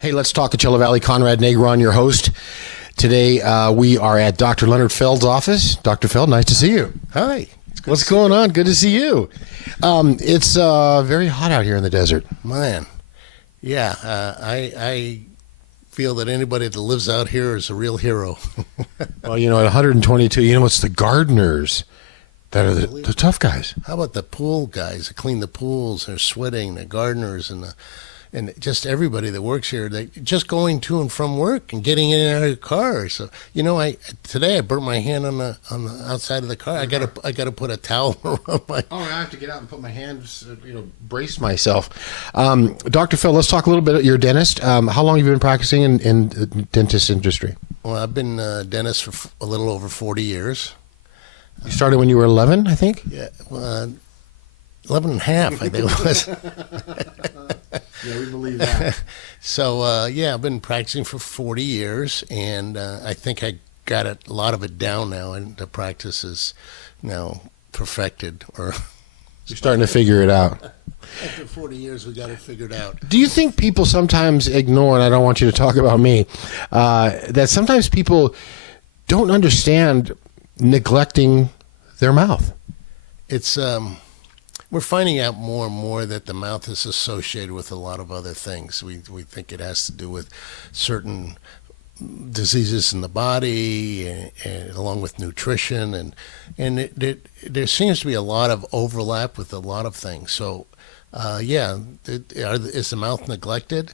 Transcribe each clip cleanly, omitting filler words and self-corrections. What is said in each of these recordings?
Hey, let's talk Coachella Valley. Conrad Negron, your host. Today, we are at Dr. Leonard Feld's office. Dr. Feld, nice to see you. Hi. What's going on? Good to see you. It's very hot out here in the desert. Man, yeah, I feel that anybody that lives out here is a real hero. Well, at 122, it's the gardeners that are the tough guys. How about the pool guys that clean the pools? They're sweating, the gardeners, and just everybody that works here. They just going to and from work and getting in and out of the car. So today I burnt my hand on the outside of the car. I gotta put a towel around my. Oh, I have to get out and put my hands, brace myself. Dr. Phil, let's talk a little bit. You're a dentist. How long have you been practicing in the dentist industry? Well, I've been a dentist for a little over 40 years. You started when you were 11, I think? Yeah, 11 and a half, I think it was. Yeah, we believe that. So, I've been practicing for 40 years, and I think I got a lot of it down now, and the practice is now perfected. Or you're starting to figure it out. After 40 years, we got it figured out. Do you think people sometimes ignore, and I don't want you to talk about me, that sometimes people don't understand neglecting their mouth? It's we're finding out more and more that the mouth is associated with a lot of other things. We think it has to do with certain diseases in the body, and along with nutrition, and there seems to be a lot of overlap with a lot of things. So, is the mouth neglected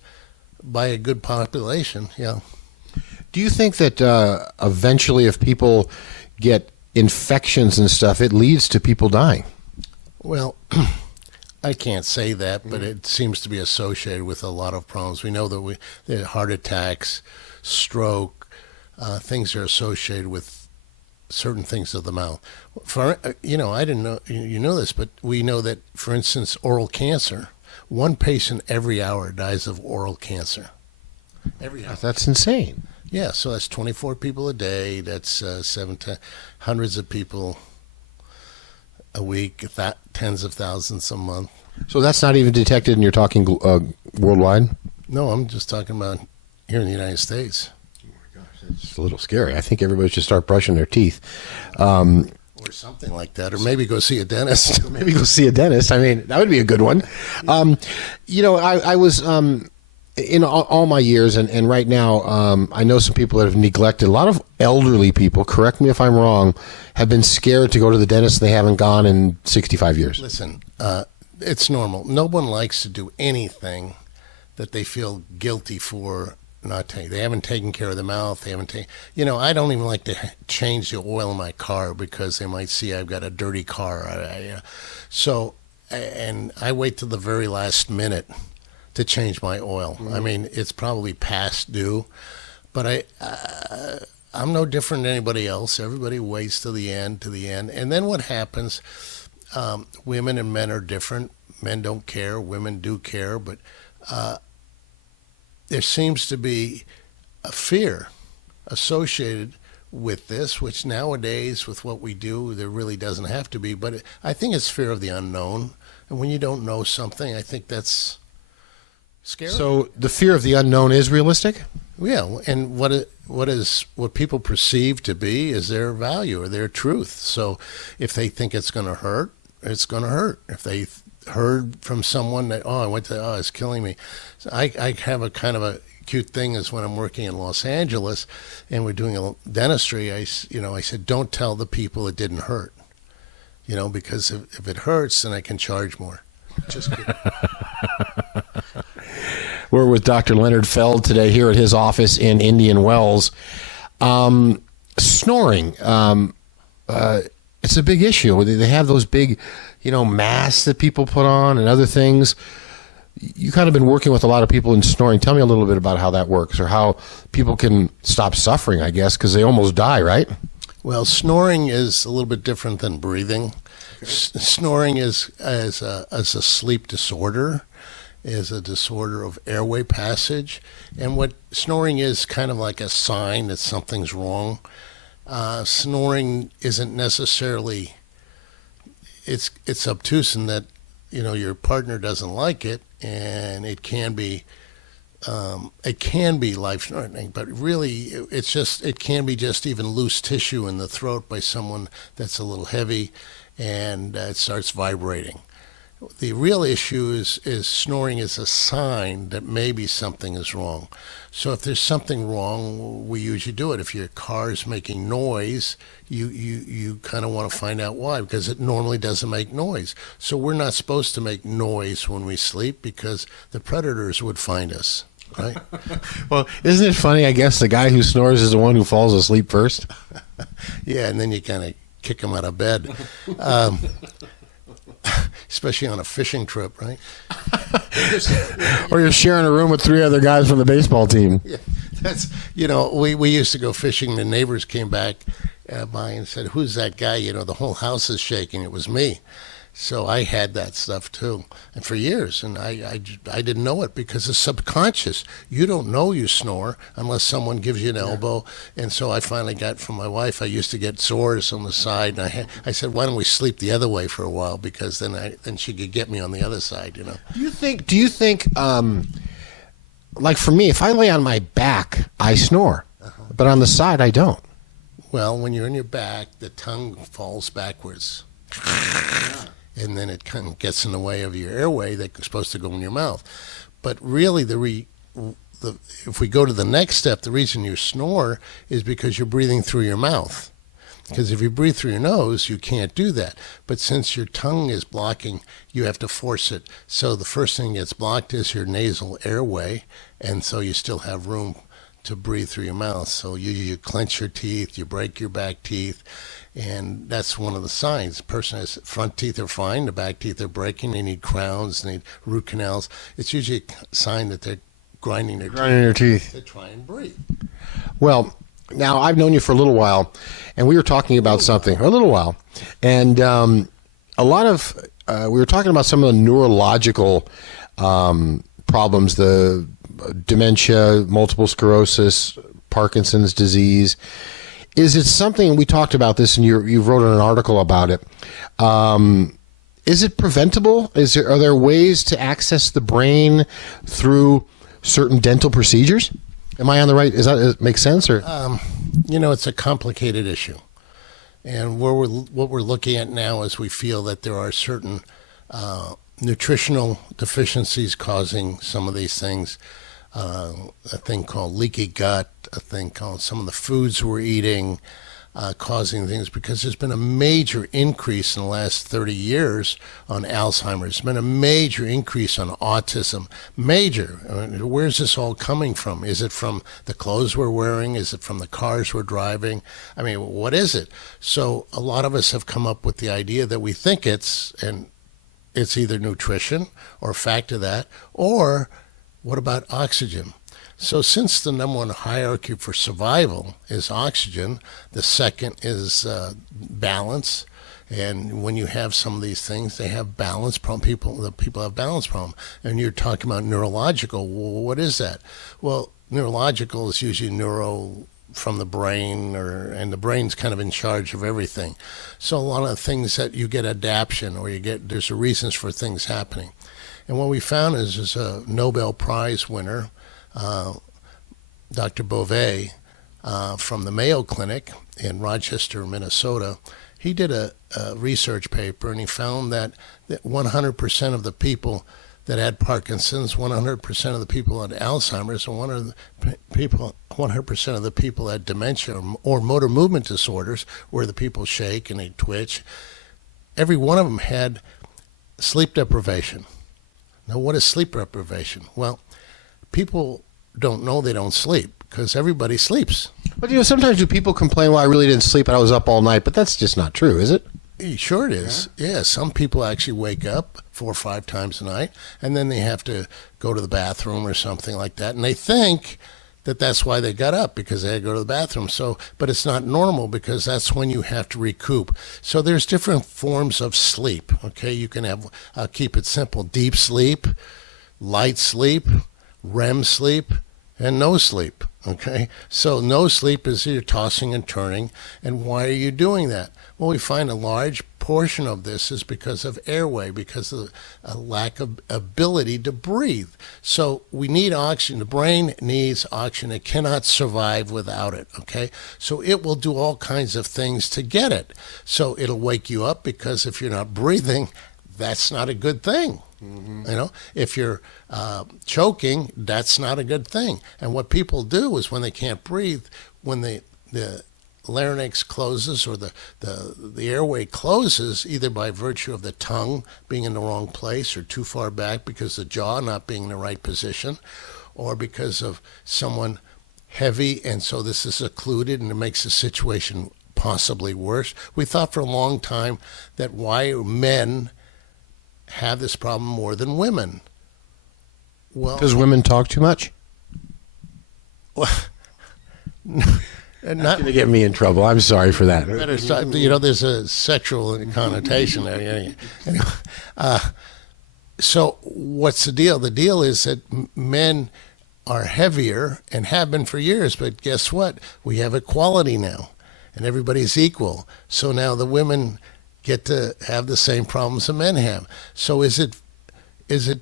by a good population? Yeah. Do you think that eventually, if people get infections and stuff, it leads to people dying? Well, I can't say that, but it seems to be associated with a lot of problems. We know that heart attacks, stroke, things are associated with certain things of the mouth. I didn't know you know this, but we know that, for instance, oral cancer. One patient every hour dies of oral cancer. Every hour. That's insane. Yeah, so that's 24 people a day. That's hundreds of people a week, tens of thousands a month. So that's not even detected, and you're talking worldwide? No, I'm just talking about here in the United States. Oh my gosh, that's a little scary. I think everybody should start brushing their teeth. Or something like that, or maybe go see a dentist. Maybe go see a dentist. I mean, that would be a good one. I was in all my years, and right now, I know some people that have neglected. A lot of elderly people, correct me if I'm wrong, have been scared to go to the dentist. They haven't gone in 65 years. Listen, it's normal. No one likes to do anything that they feel guilty for not taking. They haven't taken care of the mouth. They haven't taken. I don't even like to change the oil in my car because they might see I've got a dirty car. And I wait till the very last minute to change my oil. I mean, it's probably past due, but I'm no different than anybody else. Everybody waits to the end. And then what happens, women and men are different. Men don't care, women do care, but there seems to be a fear associated with this, which nowadays, with what we do, there really doesn't have to be. But I think it's fear of the unknown. And when you don't know something, I think that's scary. So the fear of the unknown is realistic? Yeah, and what people perceive to be is their value or their truth. So if they think it's going to hurt, it's going to hurt. If they heard from someone that, it's killing me. So I have a kind of a cute thing is when I'm working in Los Angeles and we're doing a dentistry, I said, don't tell the people it didn't hurt, because if it hurts, then I can charge more. Just kidding. We're with Dr. Leonard Feld today here at his office in Indian Wells. Snoring, it's a big issue. They have those big, masks that people put on and other things. You kind of been working with a lot of people in snoring. Tell me a little bit about how that works, or how people can stop suffering, I guess, because they almost die, right? Well, snoring is a little bit different than breathing. Okay. Snoring is a sleep disorder. Is a disorder of airway passage, and what snoring is kind of like a sign that something's wrong. Snoring isn't necessarily, it's obtuse in that your partner doesn't like it, and it can be it can be life-threatening, but really it can be just even loose tissue in the throat by someone that's a little heavy, and it starts vibrating. The real issue is snoring is a sign that maybe something is wrong. So if there's something wrong, we usually do it. If your car is making noise, you kind of want to find out why, because it normally doesn't make noise. So we're not supposed to make noise when we sleep because the predators would find us, right? Well, isn't it funny? I guess the guy who snores is the one who falls asleep first. Yeah, and then you kind of kick him out of bed. Especially on a fishing trip, right? Or you're sharing a room with 3 other guys from the baseball team. Yeah, that's we used to go fishing. The neighbors came back by and said, "Who's that guy? The whole house is shaking." It was me. So I had that stuff too, and for years, and I didn't know it because it's subconscious. You don't know you snore unless someone gives you an elbow. And so I finally got from my wife. I used to get sores on the side, and I said, "Why don't we sleep the other way for a while? Because then she could get me on the other side." Do you think, like for me, if I lay on my back, I snore, but on the side, I don't. Well, when you're on your back, the tongue falls backwards. And then it kind of gets in the way of your airway that's supposed to go in your mouth. But really, if we go to the next step, the reason you snore is because you're breathing through your mouth. Because if you breathe through your nose, you can't do that. But since your tongue is blocking, you have to force it. So the first thing that's blocked is your nasal airway, and so you still have room to breathe through your mouth. So you clench your teeth, you break your back teeth, and that's one of the signs. The person has front teeth are fine, the back teeth are breaking, they need crowns, they need root canals. It's usually a sign that they're grinding their teeth to try and breathe. Well, now I've known you for a little while, and we were talking about something a little while, and we were talking about some of the neurological problems, the dementia, multiple sclerosis, Parkinson's disease. Is it something, we talked about this and you wrote an article about it, is it preventable? Are there ways to access the brain through certain dental procedures? Am I on the right, does that make sense? Or it's a complicated issue. And what we're looking at now is we feel that there are certain nutritional deficiencies causing some of these things. A thing called leaky gut, a thing called some of the foods we're eating causing things, because there's been a major increase in the last 30 years on Alzheimer's. There's been a major increase on autism. Major. I mean, where's this all coming from? Is it from the clothes we're wearing? Is it from the cars we're driving? I mean, what is it? So a lot of us have come up with the idea that we think it's either nutrition or a factor of that, or what about oxygen? So since the number one hierarchy for survival is oxygen, the second is balance. And when you have some of these things, they have balance problem. People have balance problem. And you're talking about neurological. Well, what is that? Well, neurological is usually neuro from the brain, and the brain's kind of in charge of everything. So a lot of things that you get adaptation, or there's reasons for things happening. And what we found is a Nobel Prize winner, Dr. Bove, from the Mayo Clinic in Rochester, Minnesota. He did a research paper, and he found that 100% of the people that had Parkinson's, 100% of the people had Alzheimer's, and 100% of the people had dementia or motor movement disorders, where the people shake and they twitch. Every one of them had sleep deprivation. Now, what is sleep deprivation? Well, people don't know they don't sleep because everybody sleeps. But sometimes do people complain, well, I really didn't sleep and I was up all night, but that's just not true, is it? Sure it is. Yeah, some people actually wake up 4 or 5 times a night, and then they have to go to the bathroom or something like that, and they think that that's why they got up, because they had to go to the bathroom. So, but it's not normal, because that's when you have to recoup. So there's different forms of sleep. Okay, you can have, I'll keep it simple, deep sleep, light sleep, REM sleep, and no sleep. Okay, so no sleep is you're tossing and turning. And why are you doing that? Well, we find a large portion of this is because of airway, because of a lack of ability to breathe. So we need oxygen. The brain needs oxygen. It cannot survive without it, okay? So it will do all kinds of things to get it. So it'll wake you up, because if you're not breathing, that's not a good thing. You know, if you're choking, that's not a good thing. And what people do is, when they can't breathe, when the larynx closes, or the airway closes, either by virtue of the tongue being in the wrong place or too far back because the jaw not being in the right position, or because of someone heavy, and so this is occluded and it makes the situation possibly worse. We thought for a long time that why men have this problem more than women. Well, Does women talk too much? well Not going to get me in trouble. I'm sorry for that. better stop, you know, there's a sexual connotation there. Anyway, so what's the deal? The deal is that men are heavier and have been for years, but guess what? We have equality now, and everybody's equal. So now the women get to have the same problems the men have. So is it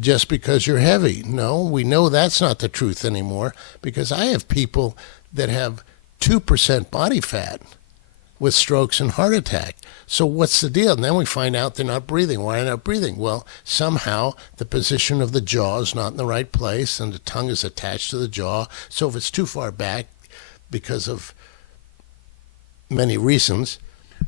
just because you're heavy? No, we know that's not the truth anymore, because I have people that have 2% body fat with strokes and heart attack. So what's the deal? And then we find out they're not breathing. Why are they not breathing? Well, somehow the position of the jaw is not in the right place, and the tongue is attached to the jaw. So if it's too far back, because of many reasons,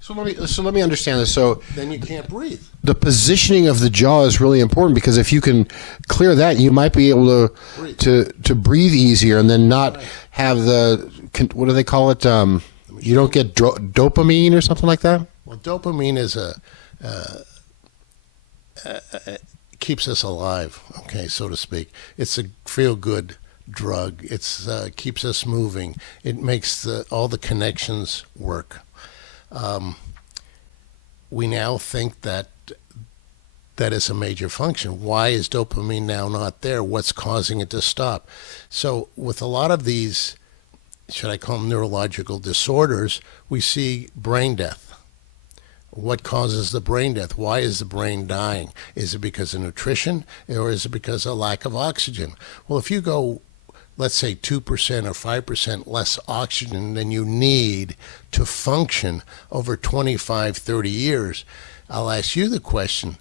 So let me understand this. So then you can't breathe. the positioning of the jaw is really important, because if you can clear that, you might be able to breathe easier, and then not have the, what do they call it? You don't get dopamine or something like that. Well, dopamine is keeps us alive, okay, so to speak. It's a feel-good drug. It's keeps us moving. It makes all the connections work. We now think that is a major function. Why is dopamine now not there? What's causing it to stop? So with a lot of these, should I call them neurological disorders, we see brain death. What causes the brain death? Why is the brain dying? Is it because of nutrition, or is it because of lack of oxygen? Well, if you go, let's say 2% or 5% less oxygen than you need to function over 25, 30 years, I'll ask you the question,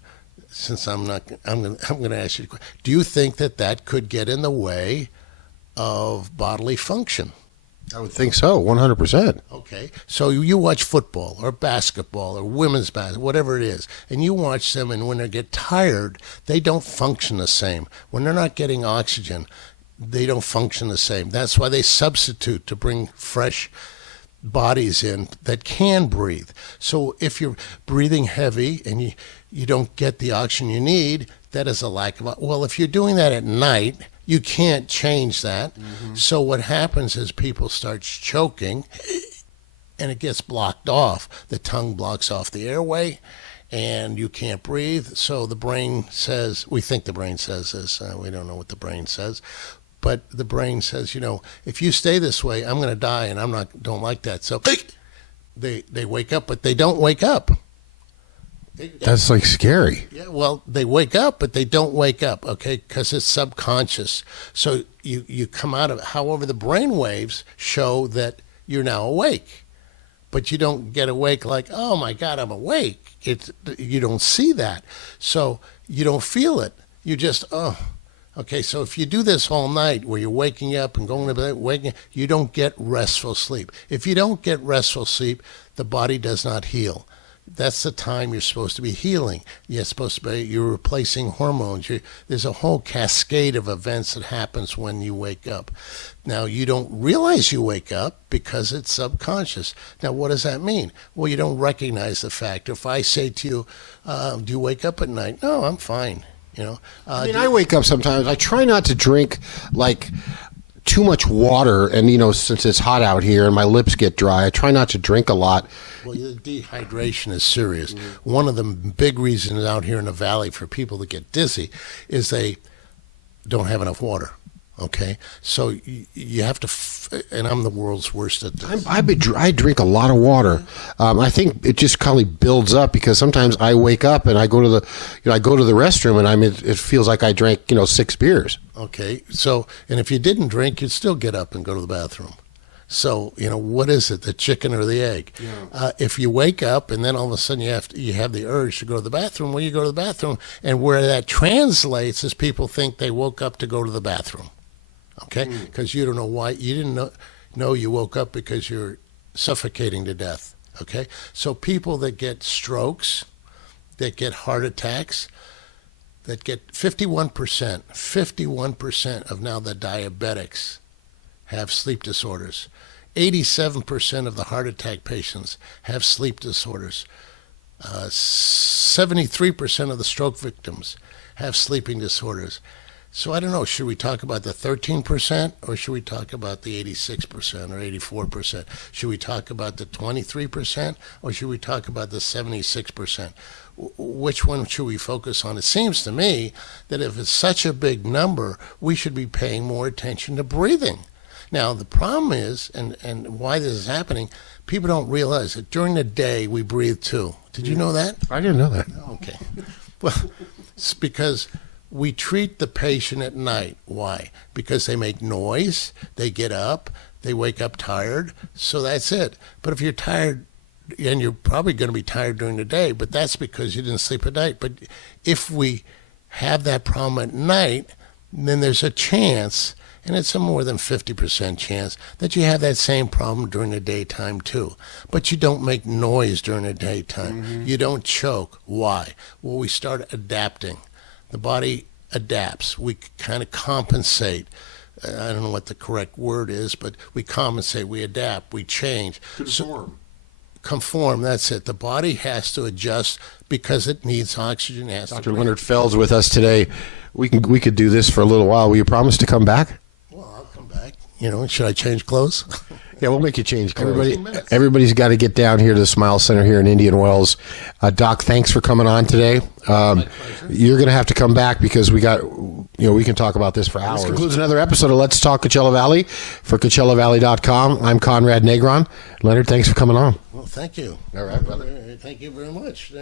since I'm going to ask you the question. Do you think that could get in the way of bodily function? I would think so, 100%. Okay, so you watch football or basketball or women's basketball, whatever it is, and you watch them, and when they get tired, they don't function the same. When they're not getting oxygen, they don't function the same. That's why they substitute to bring fresh bodies in that can breathe. So if you're breathing heavy and you don't get the oxygen you need, that is a lack of, well, if you're doing that at night, you can't change that. Mm-hmm. So what happens is people start choking, and it gets blocked off. The tongue blocks off the airway, and you can't breathe. So the brain says, we think the brain says this, we don't know what the brain says, but the brain says, if you stay this way, I'm going to die, and don't like that. So they wake up, but they don't wake up. That's like scary. Yeah, well, they wake up, but they don't wake up, okay, because it's subconscious. So you come out of it. However, the brain waves show that you're now awake, but you don't get awake like, oh, my God, I'm awake. You don't see that. So you don't feel it. You just, oh. Okay, so if you do this all night where you're waking up and going to bed, you don't get restful sleep. If you don't get restful sleep, the body does not heal. That's the time you're supposed to be healing. You're replacing hormones. There's a whole cascade of events that happens when you wake up. Now, you don't realize you wake up because it's subconscious. Now, what does that mean? Well, you don't recognize the fact. If I say to you, do you wake up at night? No, I'm fine. I wake up sometimes. I try not to drink like too much water, and since it's hot out here and my lips get dry, I try not to drink a lot. Well, the dehydration is serious. One of the big reasons out here in the valley for people to get dizzy is they don't have enough water. Okay, so you have to, and I'm the world's worst at this. I drink a lot of water. I think it just kind of builds up because sometimes I wake up and I go to the restroom and it feels like I drank 6 beers. Okay, so and if you didn't drink, you'd still get up and go to the bathroom. So what is it, the chicken or the egg? Yeah. If you wake up and then all of a sudden you have the urge to go to the bathroom, well, you go to the bathroom, and where that translates is people think they woke up to go to the bathroom. Okay, because you don't know why. You didn't know you woke up because you're suffocating to death. Okay, so people that get strokes, that get heart attacks, that get 51% of now the diabetics have sleep disorders. 87% of the heart attack patients have sleep disorders. 73% of the stroke victims have sleeping disorders. So I don't know, should we talk about the 13% or should we talk about the 86% or 84%? Should we talk about the 23% or should we talk about the 76%? Which one should we focus on? It seems to me that if it's such a big number, we should be paying more attention to breathing. Now, the problem is, and why this is happening, people don't realize that during the day we breathe too. Did you know that? I didn't know that. Okay. Well, it's because we treat the patient at night. Why? Because they make noise, they get up, they wake up tired, so that's it. But if you're tired, and you're probably going to be tired during the day, but that's because you didn't sleep at night. But if we have that problem at night, then there's a chance, and it's a more than 50% chance, that you have that same problem during the daytime too. But you don't make noise during the daytime. Mm-hmm. You don't choke. Why? Well, we start adapting. The body adapts. We kind of compensate. I don't know what the correct word is, but we compensate, we adapt, we change. Conform, that's it. The body has to adjust because it needs oxygen. Dr. Leonard Feld's with us today. We could do this for a little while. Will you promise to come back? Well, I'll come back. Should I change clothes? Yeah, we'll make you change clothes. Everybody's got to get down here to the Smile Center here in Indian Wells. Doc, thanks for coming on today. You're going to have to come back because we can talk about this for hours. This concludes another episode of Let's Talk Coachella Valley. For CoachellaValley.com, I'm Conrad Negron. Leonard, thanks for coming on. Well, thank you. All right, brother. Thank you very much.